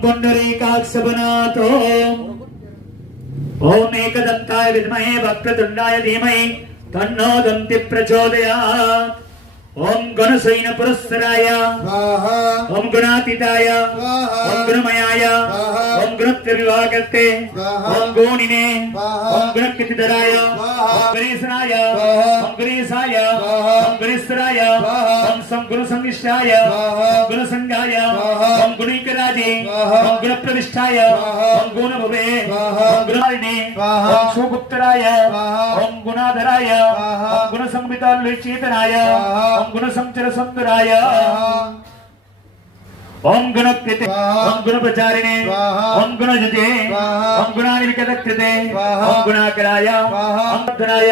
पुंडरीकाक्षपनाथो ओम एकदंताय विद्महे वक्रतुंडाय धीमहि तन्नो दन्ति प्रचोदयात्। ओम गणसैन पुरस्सराय ओम गुणातीताय ओम गुणमयाय ओम गुणत्रिविभागस्ते ओम गुणिने ओम गुणकृतिधराय ओम गणेशनाय ओम गणेशाय ओम गणेशराय ओम संगुणसंनिष्ठाय ओम गुणसंगाय ओम गुणैकराजे ओम गुणप्रविष्ठाय ओम गुणभवे ओम गुणारिणे ओम सुगुप्तराय ओम गुणाधराय ओम गुणसंवितान्विचेतनाय गुण संचर सुंदराय ओम गुणकृते ओम गुण प्रचारिणे ओम गुणजते ओम गुणानिविकतकृते ओम गुणाकराय ओम धराय